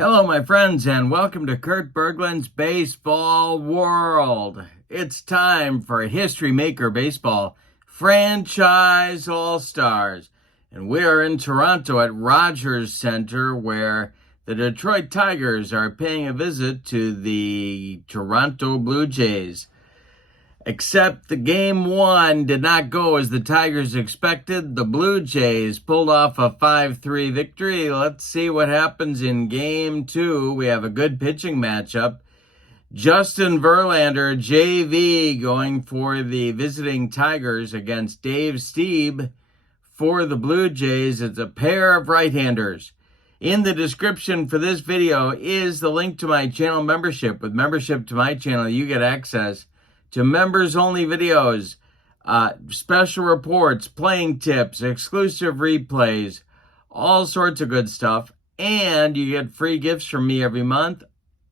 Hello, my friends, and welcome to Kurt Berglund's Baseball World. It's time for History Maker Baseball Franchise All-Stars. And we are in Toronto at Rogers Center, where the Detroit Tigers are paying a visit to the Toronto Blue Jays. Except the game one did not go as the Tigers expected. The Blue Jays pulled off a 5-3 victory. Let's see what happens in game two. We have a good pitching matchup. Justin Verlander, JV, going for the visiting Tigers against Dave Stieb for the Blue Jays. It's a pair of right-handers. In the description for this video is the link to my channel membership. With membership to my channel, you get access to members-only videos, special reports, playing tips, exclusive replays, all sorts of good stuff. And you get free gifts from me every month.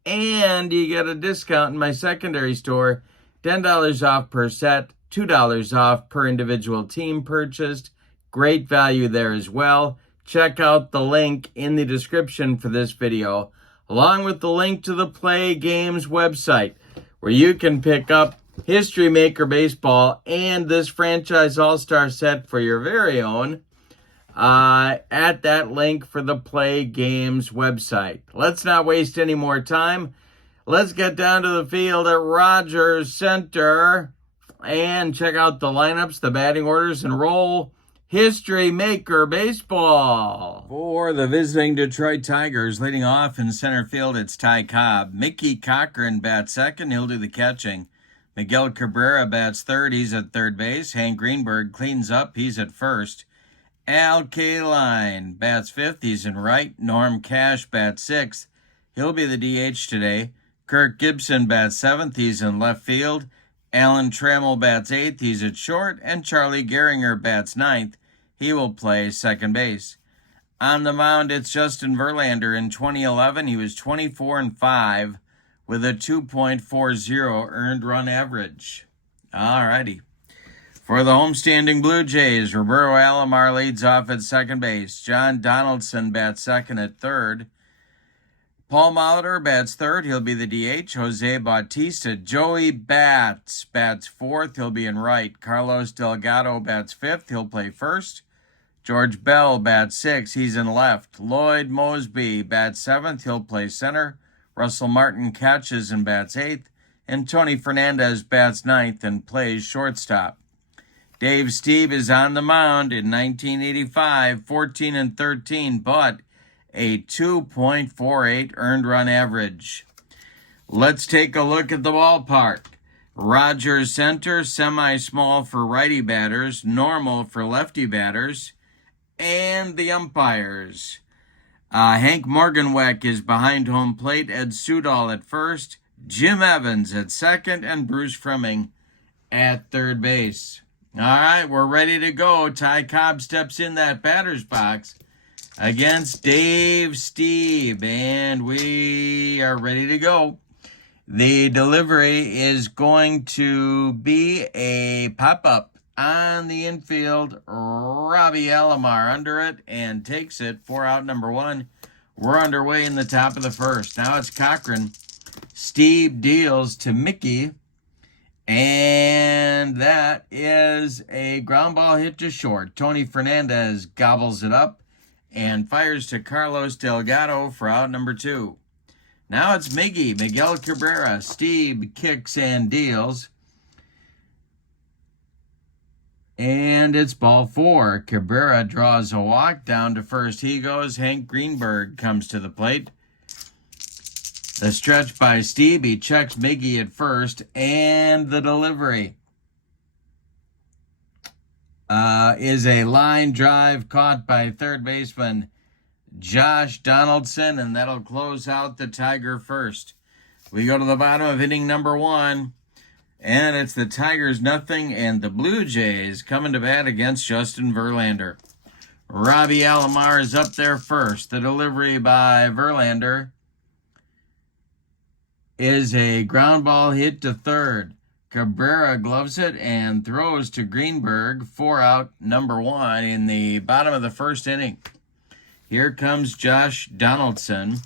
And you get a discount in my secondary store, $10 off per set, $2 off per individual team purchased. Great value there as well. Check out the link in the description for this video, along with the link to the Play Games website, where you can pick up History Maker Baseball and this Franchise All-Star set for your very own at that link for the Play Games website. Let's not waste any more time. Let's get down to the field at Rogers Center and check out the lineups, the batting orders, and roll History Maker Baseball. For the visiting Detroit Tigers, leading off in center field, it's Ty Cobb. Mickey Cochran bats second. He'll do the catching. Miguel Cabrera bats third. He's at third base. Hank Greenberg cleans up. He's at first. Al Kaline bats fifth. He's in right. Norm Cash bats sixth. He'll be the DH today. Kirk Gibson bats seventh. He's in left field. Alan Trammell bats eighth. He's at short. And Charlie Gehringer bats ninth. He will play second base. On the mound, it's Justin Verlander. In 2011, he was 24-5. with a 2.40 earned run average. Alrighty. For the homestanding Blue Jays, Roberto Alomar leads off at second base. John Donaldson bats second at third. Paul Molitor bats third. He'll be the DH. Jose Bautista. Joey bats fourth. He'll be in right. Carlos Delgado bats fifth. He'll play first. George Bell bats sixth. He's in left. Lloyd Mosby bats seventh. He'll play center. Russell Martin catches and bats eighth, and Tony Fernandez bats ninth and plays shortstop. Dave Stieb is on the mound in 1985, 14-13, but a 2.48 earned run average. Let's take a look at the ballpark. Rogers Center, semi-small for righty batters, normal for lefty batters, and the umpires. Hank Morgenweck is behind home plate. Ed Sudol at first. Jim Evans at second. And Bruce Fremming at third base. All right, we're ready to go. Ty Cobb steps in that batter's box against Dave Stieb. And we are ready to go. The delivery is going to be a pop-up on the infield. Robbie Alomar under it and takes it for out number one. We're underway in the top of the first. Now it's Cochran. Stieb deals to Mickey. And that is a ground ball hit to short. Tony Fernandez gobbles it up and fires to Carlos Delgado for out number two. Now it's Miguel Cabrera. Stieb kicks and deals. And it's ball four. Cabrera draws a walk. Down to first he goes. Hank Greenberg comes to the plate. The stretch by Stieb. He checks Miggy at first. And the delivery is a line drive caught by third baseman Josh Donaldson. And that'll close out the Tiger first. We go to the bottom of inning number one. And it's the Tigers nothing, and the Blue Jays coming to bat against Justin Verlander. Robbie Alomar is up there first. The delivery by Verlander is a ground ball hit to third. Cabrera gloves it and throws to Greenberg for out number one in the bottom of the first inning. Here comes Josh Donaldson.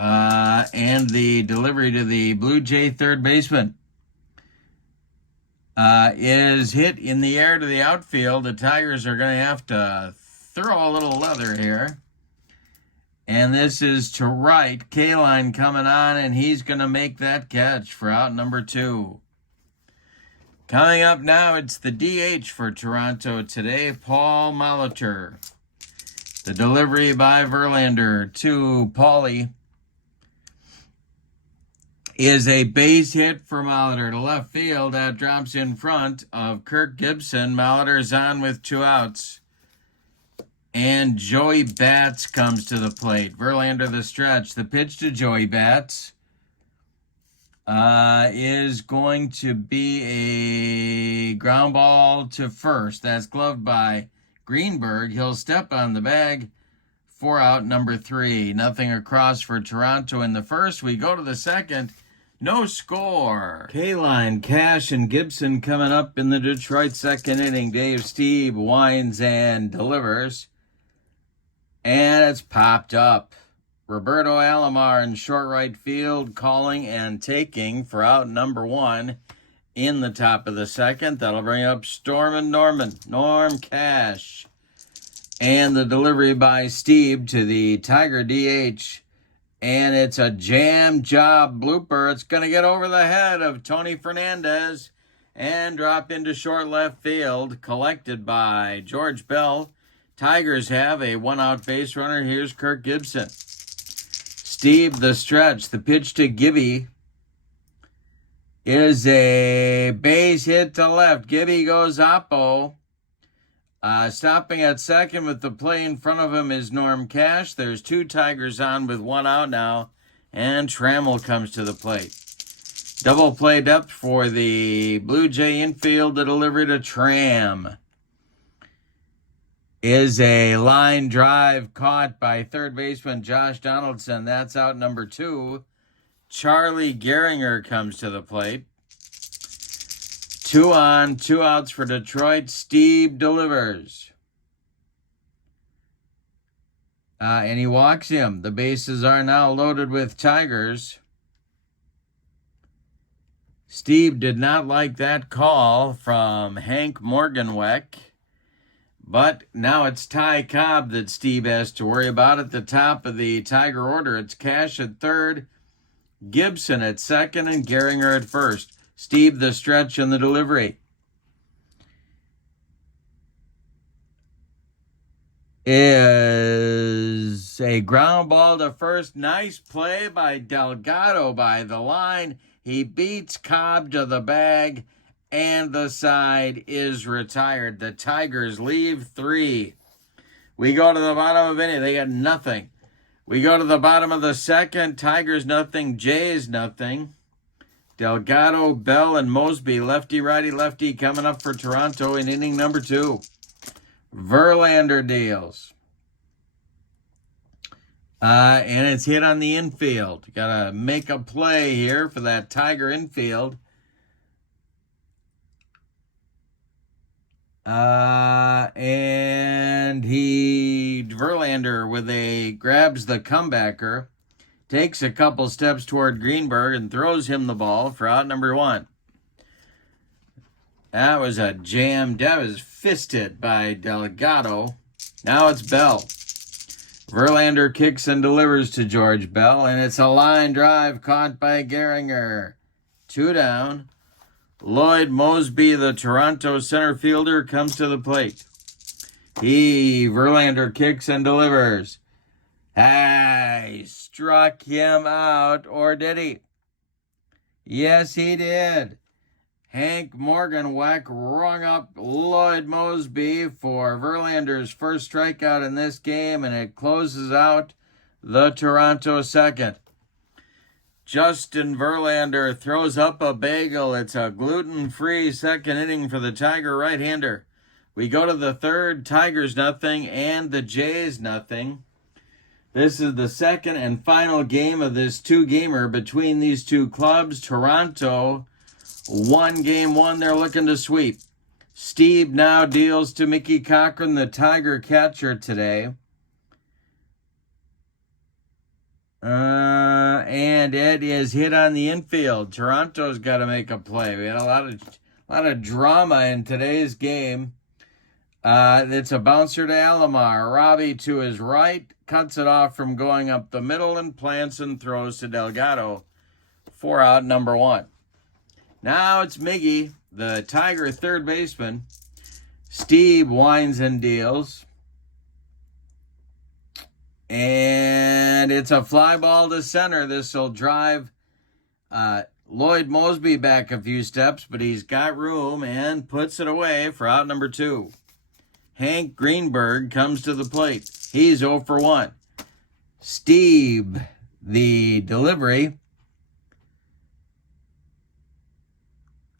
And the delivery to the Blue Jay third baseman is hit in the air to the outfield. The Tigers are going to have to throw a little leather here. And this is to right. Kaline coming on, and he's going to make that catch for out number 2. Coming up now, it's the DH for Toronto today, Paul Molitor. The delivery by Verlander to Paulie is a base hit for Molitor to left field. That drops in front of Kirk Gibson. Molitor's on with 2 outs. And Joey Bats comes to the plate. Verlander the stretch. The pitch to Joey Bats is going to be a ground ball to first. That's gloved by Greenberg. He'll step on the bag for out number 3. Nothing across for Toronto in the first. We go to the second. No score. Kaline, Cash, and Gibson coming up in the Detroit second inning. Dave Stieb winds and delivers. And it's popped up. Roberto Alomar in short right field, calling and taking for out number 1 in the top of the second. That'll bring up Norm Cash. And the delivery by Stieb to the Tiger DH. And it's a jam job blooper. It's going to get over the head of Tony Fernandez and drop into short left field, collected by George Bell. Tigers have a 1-out base runner. Here's Kirk Gibson. Stieb the stretch. The pitch to Gibby is a base hit to left. Gibby goes oppo. Stopping at second with the play in front of him is Norm Cash. There's 2 Tigers on with 1 out now. And Trammell comes to the plate. Double play depth for the Blue Jay infield. The delivery to Tram is a line drive caught by third baseman Josh Donaldson. That's out number 2. Charlie Gehringer comes to the plate. 2 on, 2 outs for Detroit. Stieb delivers. And he walks him. The bases are now loaded with Tigers. Stieb did not like that call from Hank Morganweck. But now it's Ty Cobb that Stieb has to worry about at the top of the Tiger order. It's Cash at third, Gibson at second, and Gehringer at first. Stieb the stretch and the delivery is a ground ball to first. Nice play by Delgado by the line. He beats Cobb to the bag, and the side is retired. The Tigers leave 3. We go to the bottom of inning. They got nothing. We go to the bottom of the second. Tigers nothing. Jays nothing. Delgado, Bell, and Mosby, lefty, righty, lefty, coming up for Toronto in inning number 2. Verlander deals. And it's hit on the infield. Got to make a play here for that Tiger infield. And Verlander grabs the comebacker, takes a couple steps toward Greenberg and throws him the ball for out number 1. That was a jam. That was fisted by Delgado. Now it's Bell. Verlander kicks and delivers to George Bell, and it's a line drive caught by Gehringer. 2 down. Lloyd Mosby, the Toronto center fielder, comes to the plate. Verlander kicks and delivers. He struck him out, or did he? Yes, he did. Hank Morganweck rung up Lloyd Mosby for Verlander's first strikeout in this game, and it closes out the Toronto second. Justin Verlander throws up a bagel. It's a gluten-free second inning for the Tiger right-hander. We go to the third. Tigers nothing and the Jays nothing. This is the second and final game of this 2-gamer between these 2 clubs. Toronto won game 1. They're looking to sweep. Stieb now deals to Mickey Cochran, the Tiger catcher today. and it is hit on the infield. Toronto's got to make a play. We had a lot of drama in today's game. It's a bouncer to Alomar. Robbie to his right cuts it off from going up the middle, and plants and throws to Delgado. 4 out, number 1. Now it's Miggy, the Tiger third baseman. Stieb winds and deals. And it's a fly ball to center. This will drive Lloyd Mosby back a few steps, but he's got room and puts it away for out number 2. Hank Greenberg comes to the plate. He's 0 for 1. Stieb, the delivery.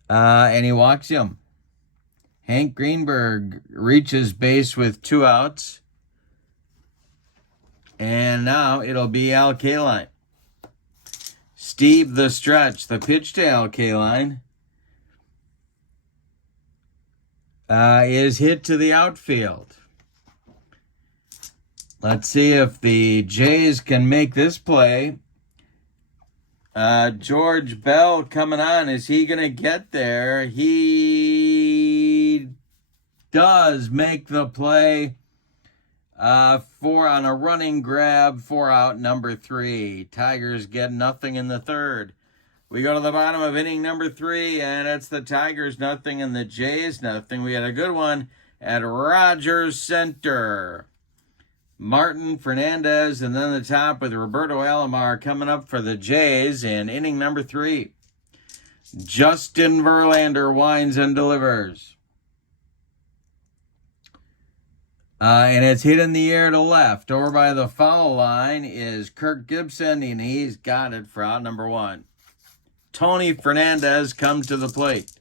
And he walks him. Hank Greenberg reaches base with 2 outs. And now it'll be Al Kaline. Stieb, the stretch. The pitch to Al Kaline is hit to the outfield. Let's see if the Jays can make this play. George Bell coming on. Is he going to get there? He does make the play. 4 on a running grab, 4 out, number 3. Tigers get nothing in the third. We go to the bottom of inning number 3, and it's the Tigers nothing and the Jays nothing. We had a good one at Rogers Center. Martin Fernandez, and then the top with Roberto Alomar coming up for the Jays in inning number 3. Justin Verlander winds and delivers. And it's hit in the air to left. Over by the foul line is Kirk Gibson, and he's got it for out number 1. Tony Fernandez comes to the plate.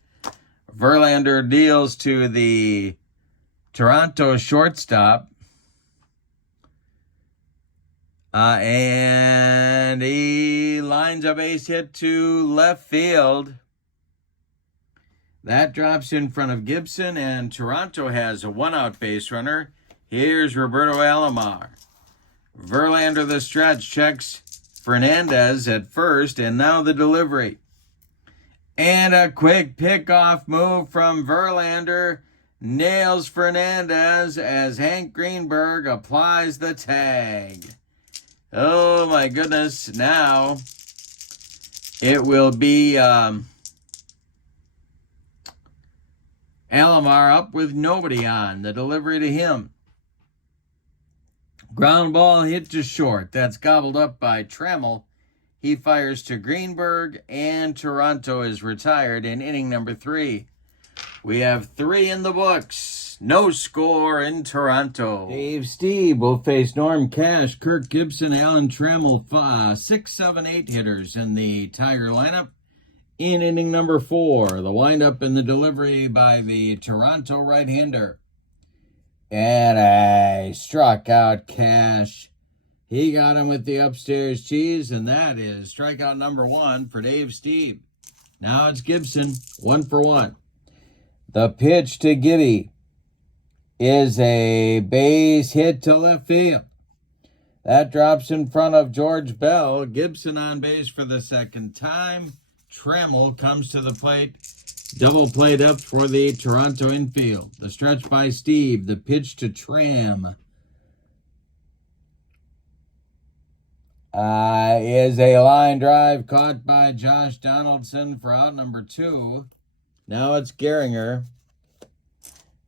Verlander deals to the Toronto shortstop. And he lines a base hit to left field. That drops in front of Gibson, and Toronto has a 1-out base runner. Here's Roberto Alomar. Verlander, the stretch, checks Fernandez at first, and now the delivery. And a quick pickoff move from Verlander nails Fernandez as Hank Greenberg applies the tag. Oh, my goodness. Now it will be Alomar up with nobody on. The delivery to him. Ground ball hit to short. That's gobbled up by Trammell. He fires to Greenberg, and Toronto is retired in inning number 3. We have 3 in the books. No score in Toronto. Dave Stieb will face Norm Cash, Kirk Gibson, Alan Trammell, 6, 7, 8 hitters in the Tiger lineup. In inning number 4, the windup and the delivery by the Toronto right-hander. And I struck out Cash. He got him with the upstairs cheese, and that is strikeout number 1 for Dave Stieb. Now it's Gibson, 1 for 1. The pitch to Gibby is a base hit to left field. That drops in front of George Bell. Gibson on base for the second time. Trammell comes to the plate. Double play up for the Toronto infield. The stretch by Stieb. The pitch to Tram is a line drive caught by Josh Donaldson for out number 2. Now it's Gehringer.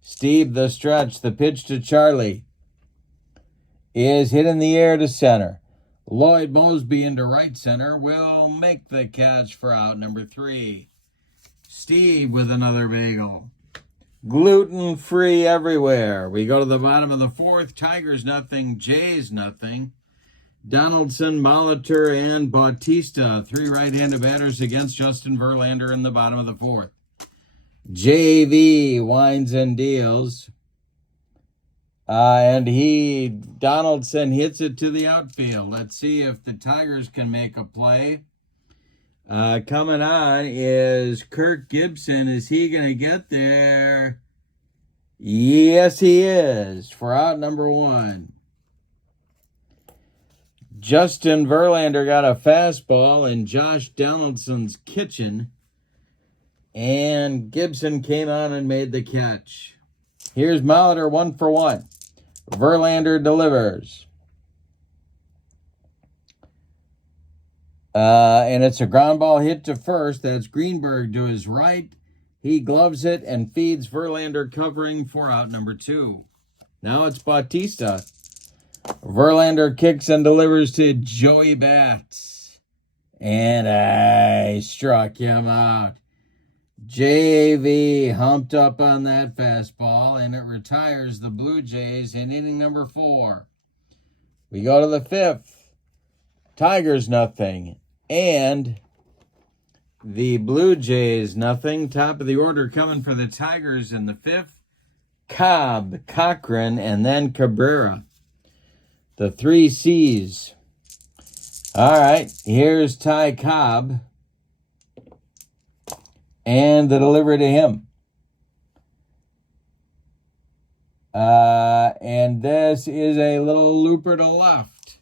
Stieb, the stretch. The pitch to Charlie is hit in the air to center. Lloyd Mosby into right center will make the catch for out number 3. Stieb with another bagel. Gluten-free everywhere. We go to the bottom of the 4th. Tigers nothing, Jays nothing. Donaldson, Molitor, and Bautista, 3 right-handed batters against Justin Verlander in the bottom of the 4th. JV winds and deals. And Donaldson hits it to the outfield. Let's see if the Tigers can make a play. Coming on is Kirk Gibson. Is he going to get there? Yes, he is, for out number 1. Justin Verlander got a fastball in Josh Donaldson's kitchen, and Gibson came on and made the catch. Here's Molitor 1-for-1. Verlander delivers. And it's a ground ball hit to first. That's Greenberg to his right. He gloves it and feeds Verlander, covering for out number 2. Now it's Bautista. Verlander kicks and delivers to Joey Bats. And I struck him out. JV humped up on that fastball, and it retires the Blue Jays in inning number 4. We go to the 5th. Tigers nothing, and the Blue Jays nothing. Top of the order coming for the Tigers in the 5th. Cobb, Cochran, and then Cabrera. The 3 C's. All right, here's Ty Cobb. And the delivery to him. And this is a little looper to left.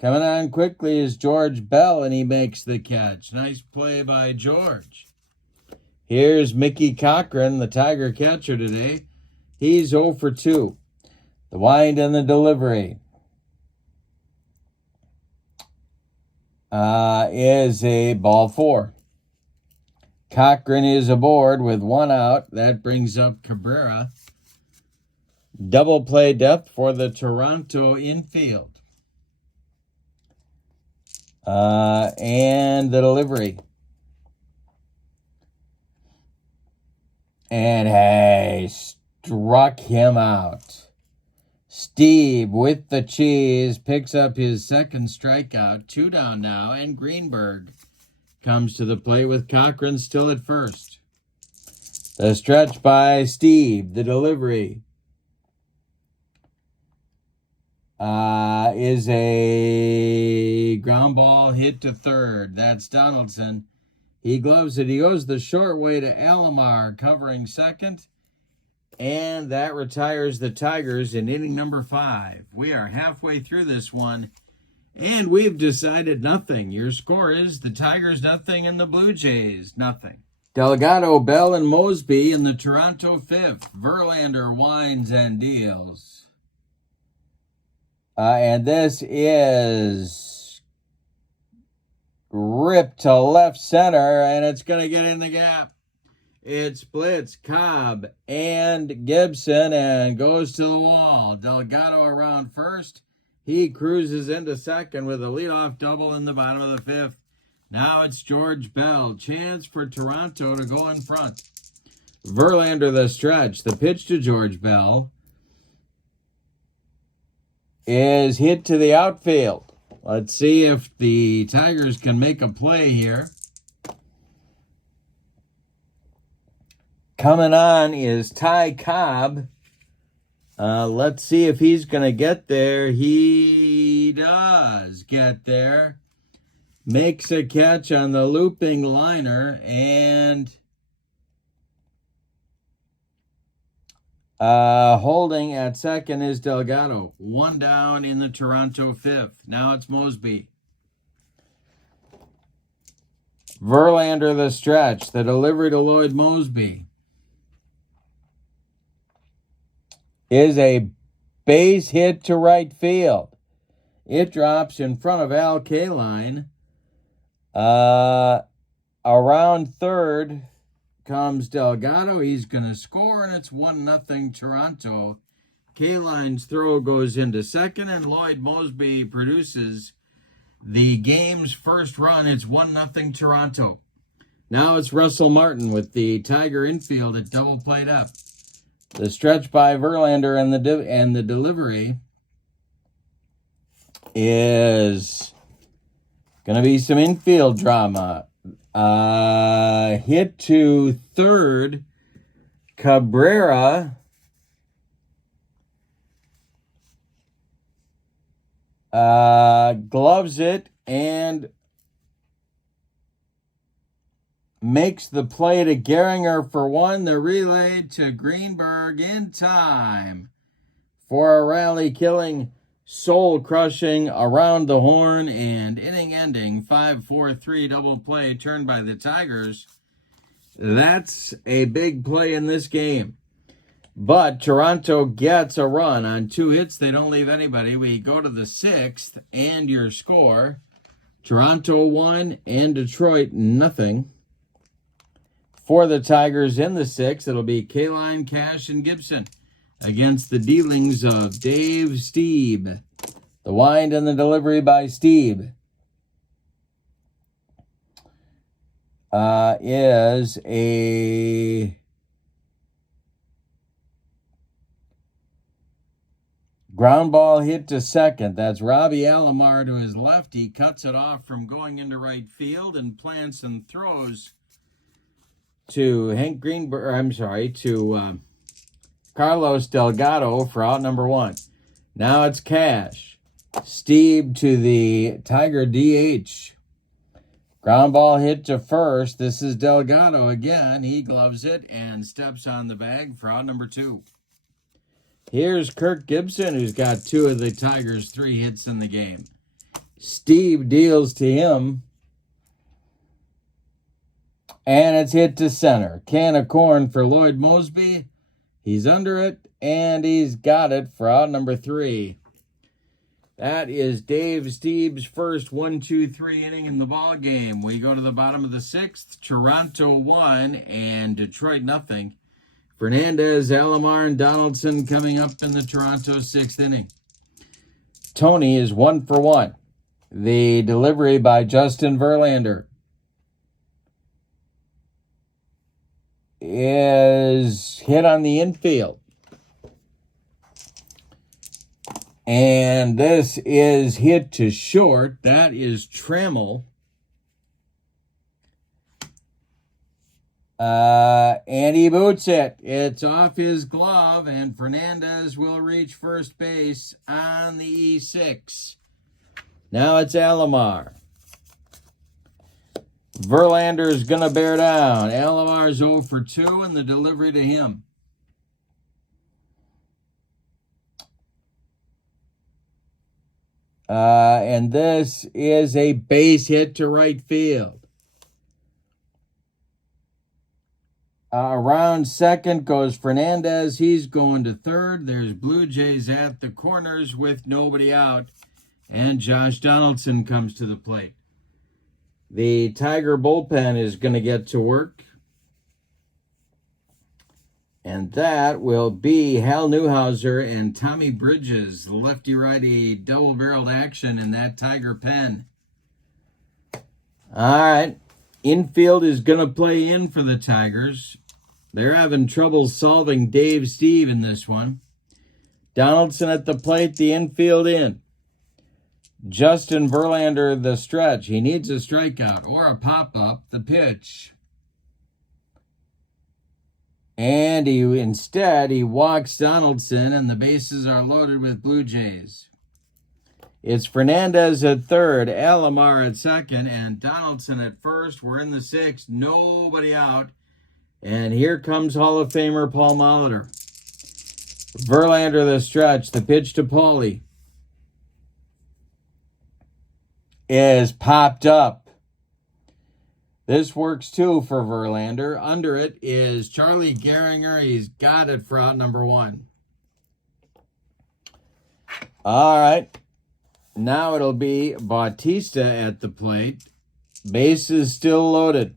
Coming on quickly is George Bell, and he makes the catch. Nice play by George. Here's Mickey Cochran, the Tiger catcher today. He's 0 for 2. The wind and the delivery is a ball 4. Cochran is aboard with 1 out. That brings up Cabrera. Double play depth for the Toronto infield. And the delivery. And hey, struck him out. Stieb with the cheese picks up his second strikeout. 2 down now, and Greenberg comes to the plate with Cochran still at first. The stretch by Stieb. The delivery is a ground ball hit to third. That's Donaldson. He gloves it. He goes the short way to Alomar, covering second. And that retires the Tigers in inning number 5. We are halfway through this one, and we've decided nothing. Your score is the Tigers nothing and the Blue Jays nothing. Delgado, Bell, and Mosby in the Toronto 5th. Verlander winds and deals. And this is ripped to left center, and it's going to get in the gap. It splits Cobb and Gibson and goes to the wall. Delgado around first. He cruises into second with a leadoff double in the bottom of the 5th. Now it's George Bell. Chance for Toronto to go in front. Verlander the stretch. The pitch to George Bell is hit to the outfield. Let's see if the Tigers can make a play here. Coming on is Ty Cobb. Let's see if he's going to get there. He does get there. Makes a catch on the looping liner, and holding at second is Delgado. 1 down in the Toronto 5th. Now it's Mosby. Verlander the stretch. The delivery to Lloyd Mosby is a base hit to right field. It drops in front of Al Kaline. Around third comes Delgado. He's going to score, and it's 1-0 Toronto. Kaline's throw goes into second, and Lloyd Mosby produces the game's first run. It's 1-0 Toronto. Now it's Russell Martin with the Tiger infield at double played up. The stretch by Verlander and the delivery is going to be some infield drama. Hit to third. Cabrera gloves it and makes the play to Gehringer for 1. The relay to Greenberg in time for a rally killing soul-crushing, around the horn, and inning-ending 5-4-3 double play turned by the Tigers. That's a big play in this game. But Toronto gets a run on 2 hits. They don't leave anybody. We go to the 6th, and your score, Toronto 1 and Detroit nothing. For the Tigers in the 6th, it'll be Kaline, Cash, and Gibson against the dealings of Dave Stieb. The wind and the delivery by Stieb is a ground ball hit to second. That's Robbie Alomar to his left. He cuts it off from going into right field and plants and throws to Carlos Delgado for out number 1. Now it's Cash. Stieb to the Tiger DH. Ground ball hit to first. This is Delgado again. He gloves it and steps on the bag for out number 2. Here's Kirk Gibson, who's got 2 of the Tigers' 3 hits in the game. Stieb deals to him, and it's hit to center. Can of corn for Lloyd Mosby. He's under it, and he's got it for out number 3. That is Dave Stieb's first 1-2-3 inning in the ball game. We go to the bottom of the 6th. Toronto 1 and Detroit nothing. Fernandez, Alomar, and Donaldson coming up in the Toronto 6th inning. Tony is 1 for 1. The delivery by Justin Verlander is hit on the infield. And this is hit to short. That is Trammell. And he boots it. It's off his glove, and Fernandez will reach first base on the E6. Now it's Alomar. Verlander's going to bear down. Alomar's 0 for 2, and the delivery to him. And this is a base hit to right field. Around second goes Fernandez. He's going to third. There's Blue Jays at the corners with nobody out. And Josh Donaldson comes to the plate. The Tiger bullpen is going to get to work. And that will be Hal Newhouser and Tommy Bridges. Lefty-righty double-barreled action in that Tiger pen. All right. Infield is going to play in for the Tigers. They're having trouble solving Dave Stieb in this one. Donaldson at the plate, the infield in. Justin Verlander, the stretch. He needs a strikeout or a pop-up, the pitch. And instead, he walks Donaldson, and the bases are loaded with Blue Jays. It's Fernandez at third, Alomar at second, and Donaldson at first. We're in the 6th, nobody out. And here comes Hall of Famer Paul Molitor. Verlander the stretch, the pitch to Paulie is popped up. This works too for Verlander. Under it is Charlie Gehringer. He's got it for out number 1. All right. Now it'll be Bautista at the plate. Bases still loaded.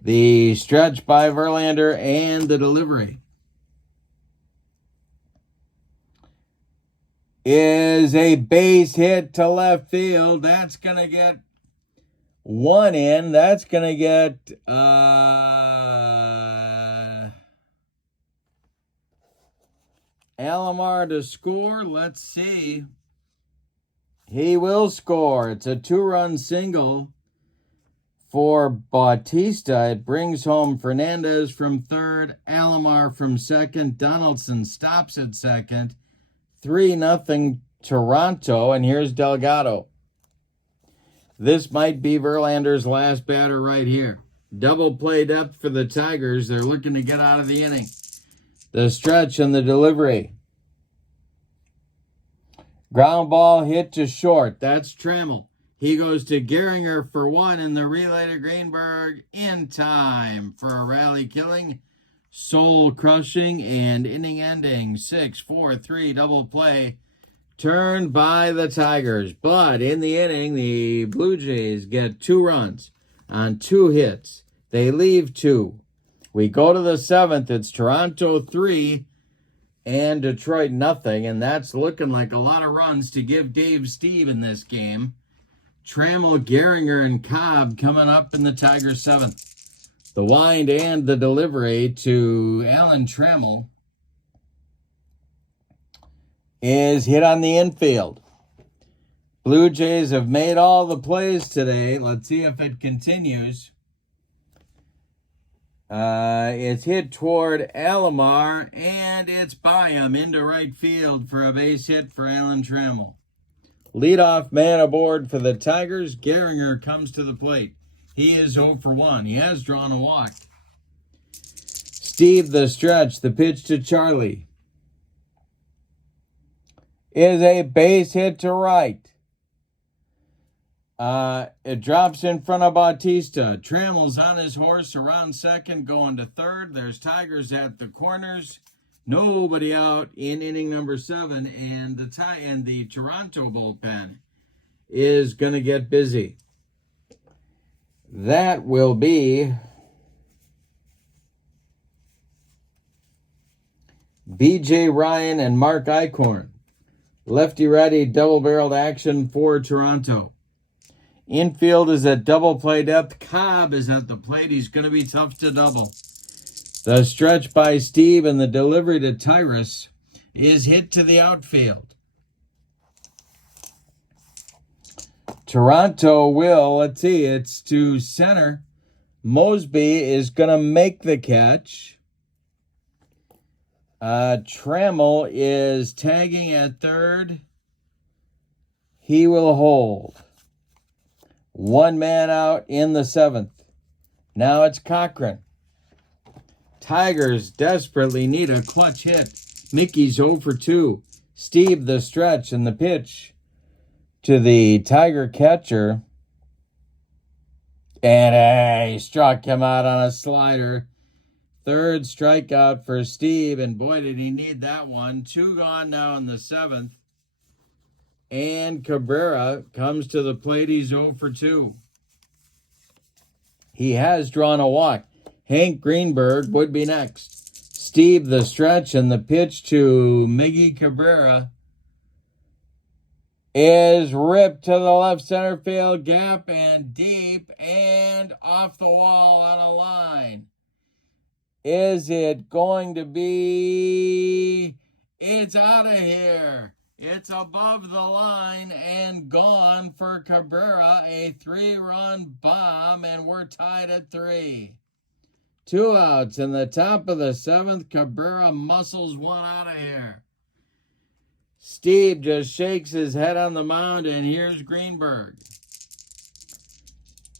The stretch by Verlander and the delivery is a base hit to left field. That's going to get 1 in. That's going to get Alomar to score. Let's see. He will score. It's a 2-run single for Bautista. It brings home Fernandez from third, Alomar from second. Donaldson stops at second. 3-0 Toronto, and here's Delgado. This might be Verlander's last batter right here. Double play depth for the Tigers. They're looking to get out of the inning. The stretch and the delivery Ground ball hit to short. That's Trammell. He goes to Gehringer for one, and the relay to Greenberg in time for a rally killing, soul crushing, and inning ending 6-4-3 double play turned by the Tigers. But in the inning, the Blue Jays get 2 runs on 2 hits. They leave 2. We go to the 7th. It's Toronto 3 and Detroit nothing, and that's looking like a lot of runs to give Dave Stieb in this game. Trammell, Gehringer, and Cobb coming up in the Tigers' 7th. The wind and the delivery to Alan Trammell is hit on the infield. Blue Jays have made all the plays today. Let's see if it continues. It's hit toward Alomar, and it's by him into right field for a base hit for Alan Trammell. Leadoff man aboard for the Tigers. Gehringer comes to the plate. He is 0 for 1. He has drawn a walk. Stieb the stretch. The pitch to Charlie is a base hit to right. It drops in front of Bautista. Trammell's on his horse around second, going to third. There's Tigers at the corners. Nobody out in inning number 7, and the Toronto bullpen is going to get busy. That will be B.J. Ryan and Mark Eichhorn. Lefty-righty double-barreled action for Toronto. Infield is at double play depth. Cobb is at the plate. He's going to be tough to double. The stretch by Stieb and the delivery to Tyrus is hit to the outfield. Toronto will, let's see, it's to center. Mosby is going to make the catch. Trammell is tagging at third. He will hold. 1 man out in the 7th. Now it's Cochran. Tigers desperately need a clutch hit. Mickey's 0 for 2. Stieb the stretch and the pitch to the Tiger catcher. And he struck him out on a slider. 3rd strikeout for Stieb, and boy did he need that one. 2 gone now in the 7th. And Cabrera comes to the plate. He's 0 for 2. He has drawn a walk. Hank Greenberg would be next. Stieb the stretch, and the pitch to Miggy Cabrera is ripped to the left center field gap and deep and off the wall on a line. Is it going to be? It's out of here. It's above the line and gone for Cabrera. A 3-run bomb, and we're tied at 3. 2 outs in the top of the 7th. Cabrera muscles one out of here. Stieb just shakes his head on the mound, and here's Greenberg.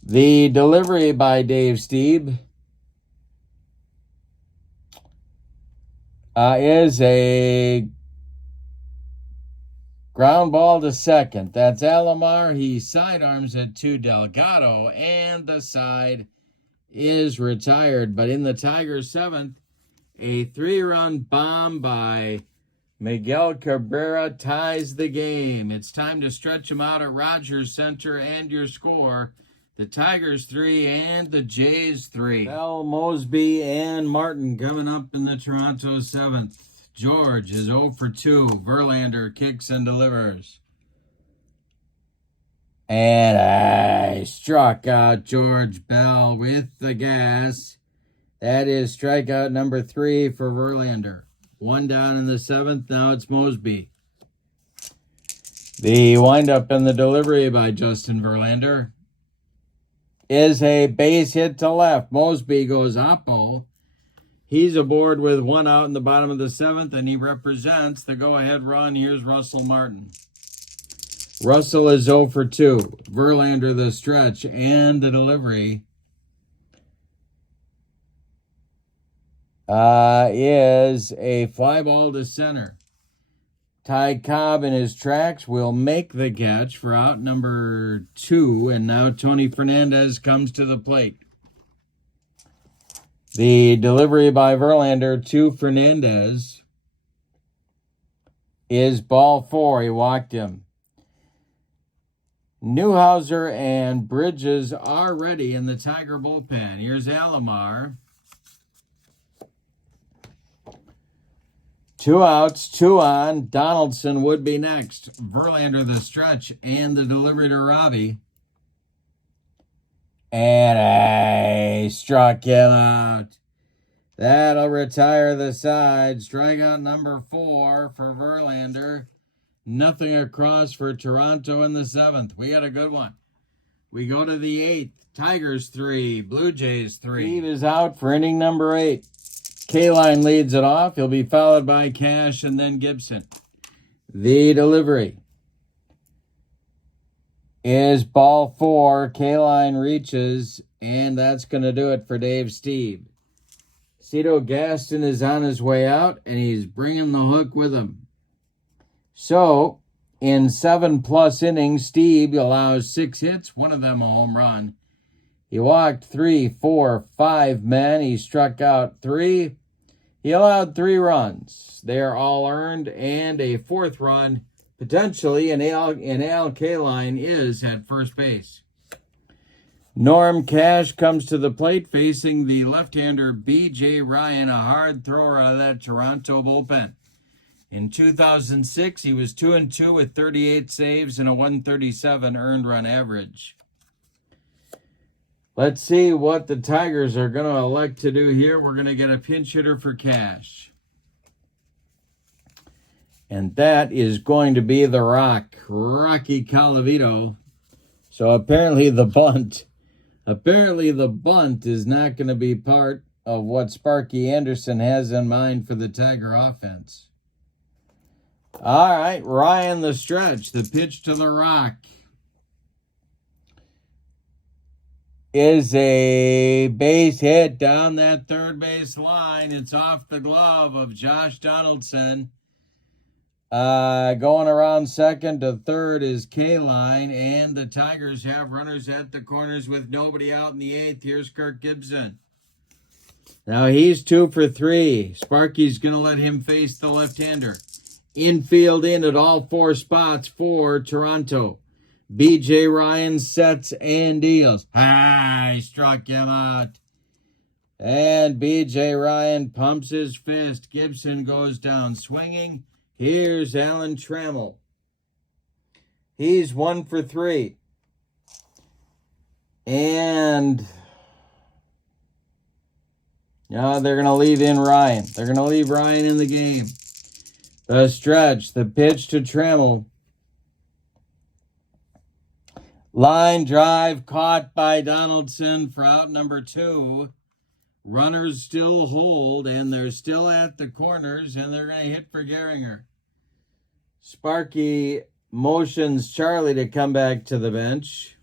The delivery by Dave Stieb is a ground ball to second. That's Alomar. He sidearms it to Delgado, and the side is retired. But in the Tigers' 7th, a 3-run bomb by Miguel Cabrera ties the game. It's time to stretch them out at Rogers Center, and your score: the Tigers 3 and the Jays 3. Bell, Mosby, and Martin coming up in the Toronto 7th. George is 0 for 2. Verlander kicks and delivers. And I struck out George Bell with the gas. That is strikeout number 3 for Verlander. 1 down in the 7th. Now it's Mosby. The windup and the delivery by Justin Verlander is a base hit to left. Mosby goes oppo. He's aboard with 1 out in the bottom of the 7th, and he represents the go-ahead run. Here's Russell Martin. Russell is 0 for 2. Verlander the stretch and the delivery is a fly ball to center. Ty Cobb in his tracks will make the catch for out number 2, and now Tony Fernandez comes to the plate. The delivery by Verlander to Fernandez is ball 4. He walked him. Newhouser and Bridges are ready in the Tiger bullpen. Here's Alomar. 2 outs, 2 on. Donaldson would be next. Verlander the stretch and the delivery to Robbie. And he struck him out. That'll retire the side. Strikeout number 4 for Verlander. Nothing across for Toronto in the 7th. We got a good one. We go to the 8th. Tigers 3, Blue Jays 3. Stieb is out for inning number 8. K-Line leads it off. He'll be followed by Cash and then Gibson. The delivery is ball 4. K-Line reaches, and that's going to do it for Dave Stieb. Cito Gaston is on his way out, and he's bringing the hook with him. So, in 7+ innings, Stieb allows 6 hits, one of them a home run. He walked 3, 4, 5 men. He struck out 3. He allowed 3 runs. They are all earned, and a 4th run, potentially, and Al K-Line is at first base. Norm Cash comes to the plate facing the left-hander B.J. Ryan, a hard thrower out of that Toronto bullpen. In 2006, he was 2-2 with 38 saves and a 137 earned run average. Let's see what the Tigers are going to elect to do here. We're going to get a pinch hitter for Cash. And that is going to be the Rocky Colavito. So apparently the bunt is not going to be part of what Sparky Anderson has in mind for the Tiger offense. All right, Ryan the stretch. The pitch to the Rock is a base hit down that third base line. It's off the glove of Josh Donaldson. Going around second to third is K-Line, and the Tigers have runners at the corners with nobody out in the 8th. Here's Kirk Gibson. Now he's 2 for 3. Sparky's going to let him face the left-hander. Infield in at all 4 spots for Toronto. B.J. Ryan sets and deals. He struck him out. And B.J. Ryan pumps his fist. Gibson goes down swinging. Here's Alan Trammell. He's 1 for 3. And now they're going to leave in Ryan. They're going to leave Ryan in the game. The stretch, the pitch to Trammell. Line drive caught by Donaldson for out number 2. Runners still hold, and they're still at the corners, and they're going to hit for Gehringer. Sparky motions Charlie to come back to the bench.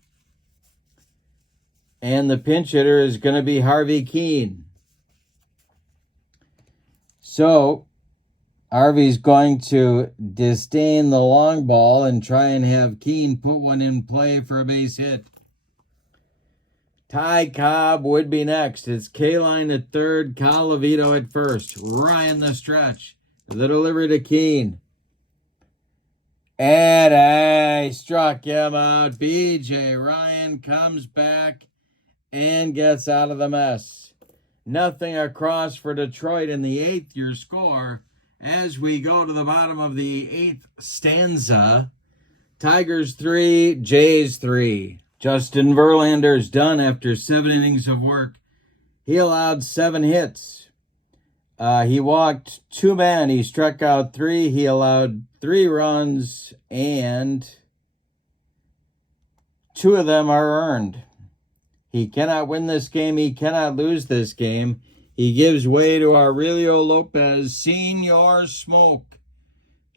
And the pinch hitter is going to be Harvey Keene. So Harvey's going to disdain the long ball and try and have Keene put one in play for a base hit. Ty Cobb would be next. It's K-Line at third, Colavito at first. Ryan the stretch. The delivery to Keene. And struck him out. B.J. Ryan comes back and gets out of the mess. Nothing across for Detroit in the 8th. Your score as we go to the bottom of the 8th stanza. Tigers 3, Jays 3. Justin Verlander's done after 7 innings of work. He allowed 7 hits. He walked 2 men. He struck out 3. He allowed 3 runs, and 2 of them are earned. He cannot win this game. He cannot lose this game. He gives way to Aurelio Lopez, Senior Smoke.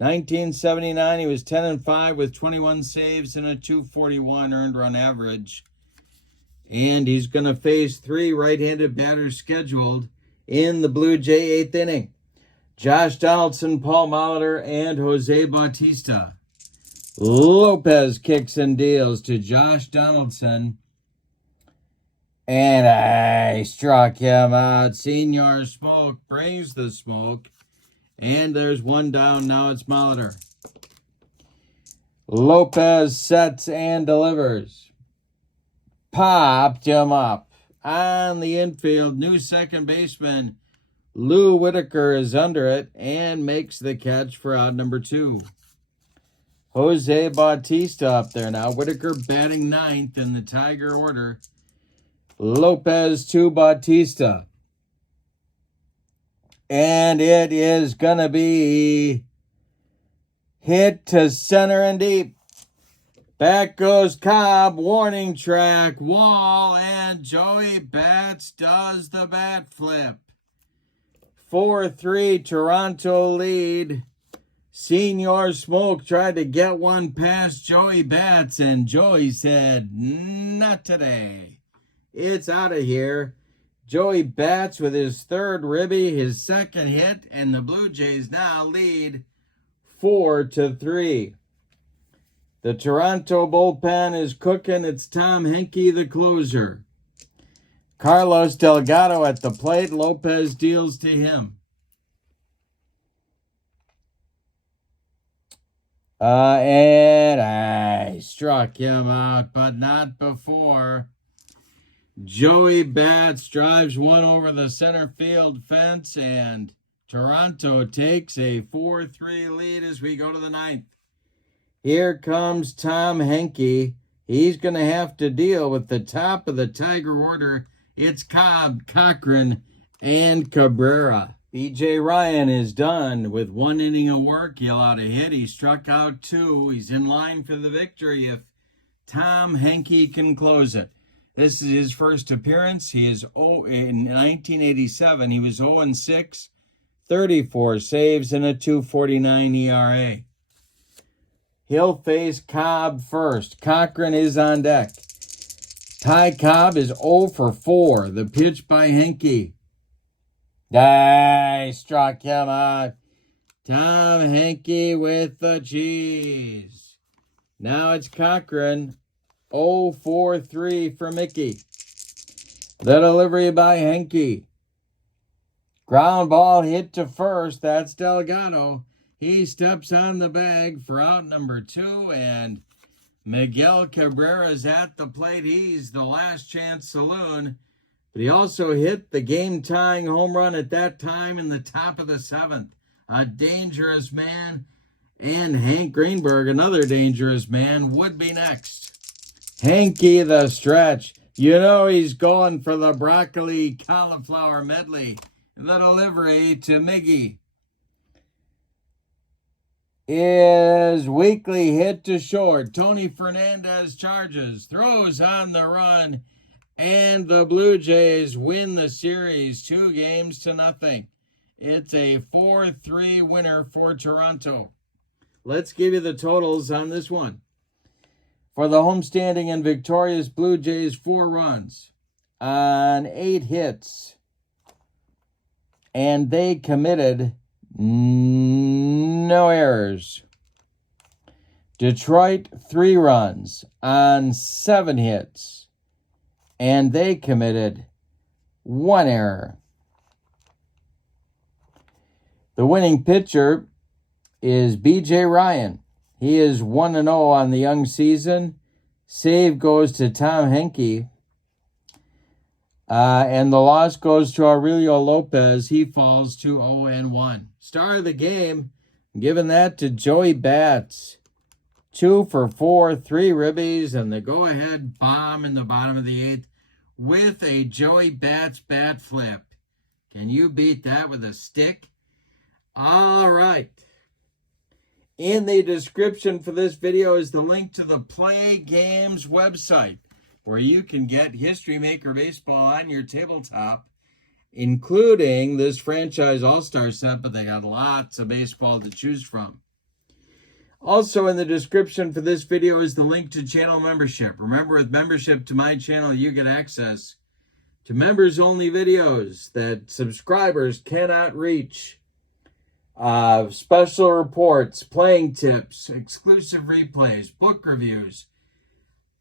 1979, he was 10-5 with 21 saves and a 241 earned run average. And he's going to face 3 right-handed batters scheduled in the Blue Jay 8th inning. Josh Donaldson, Paul Molitor, and Jose Bautista. Lopez kicks and deals to Josh Donaldson. And I struck him out. Senior Smoke brings the smoke. And there's one down. Now it's Molitor. Lopez sets and delivers. Popped him up. On the infield, new second baseman Lou Whitaker is under it and makes the catch for out number 2. Jose Bautista up there now. Whitaker batting 9th in the Tiger order. Lopez to Bautista. And it is going to be hit to center and deep. Back goes Cobb, warning track, wall, and Joey Bats does the bat flip. 4-3 Toronto lead. Senior Smoke tried to get one past Joey Bats, and Joey said, not today. It's out of here. Joey Bats with his 3rd ribby, his 2nd hit, and the Blue Jays now lead 4-3. The Toronto bullpen is cooking. It's Tom Henke, the closer. Carlos Delgado at the plate. Lopez deals to him. And I struck him out, but not before. Joey Bats drives one over the center field fence, and Toronto takes a 4-3 lead as we go to the 9th. Here comes Tom Henke. He's going to have to deal with the top of the Tiger order. It's Cobb, Cochran, and Cabrera. B.J. Ryan is done with 1 inning of work. He allowed a hit. He struck out 2. He's in line for the victory if Tom Henke can close it. This is his first appearance. He is in 1987. He was 0-6, 34 saves, and a 2.49 ERA. He'll face Cobb first. Cochran is on deck. Ty Cobb is 0-4. The pitch by Henke. I struck him out. Tom Henke with the cheese. Now it's Cochran. 0-4-3 for Mickey. The delivery by Henke. Ground ball hit to first. That's Delgado. He steps on the bag for out number 2, and Miguel Cabrera's at the plate. He's the last chance saloon, but he also hit the game-tying home run at that time in the top of the 7th. A dangerous man, and Hank Greenberg, another dangerous man, would be next. Henke the stretch. You know he's going for the broccoli cauliflower medley. The delivery to Miggy is weakly hit to short. Tony Fernandez charges, throws on the run, and the Blue Jays win the series 2-0. It's a 4-3 winner for Toronto. Let's give you the totals on this one. For the homestanding and victorious Blue Jays, 4 runs on 8 hits. And they committed no errors. Detroit, 3 runs on 7 hits. And they committed 1 error. The winning pitcher is B.J. Ryan. He is 1-0 on the young season. Save goes to Tom Henke. And the loss goes to Aurelio Lopez. He falls to 0-1. Star of the game, I'm giving that to Joey Bats. 2 for 4, 3 ribbies, and the go-ahead bomb in the bottom of the 8th with a Joey Bats bat flip. Can you beat that with a stick? All right. In the description for this video is the link to the Play Games website, where you can get History Maker Baseball on your tabletop, including this franchise all-star set, but they got lots of baseball to choose from. Also in the description for this video is the link to channel membership. Remember, with membership to my channel, you get access to members-only videos that subscribers cannot reach. special reports, playing tips, exclusive replays, book reviews.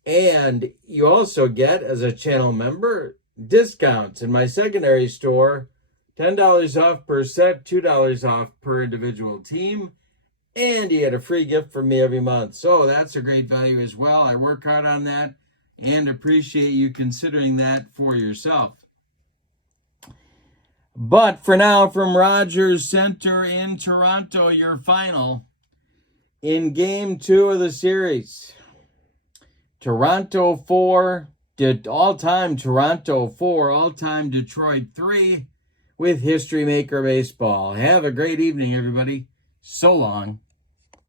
And you also get, as a channel member, discounts in my secondary store, $10 off per set, $2 off per individual team, and you get a free gift from me every month. So that's a great value as well. I work hard on that and appreciate you considering that for yourself. But for now, from Rogers Center in Toronto, your final in Game 2 of the series. Toronto 4, all-time Toronto 4, all-time Detroit 3 with History Maker Baseball. Have a great evening, everybody. So long.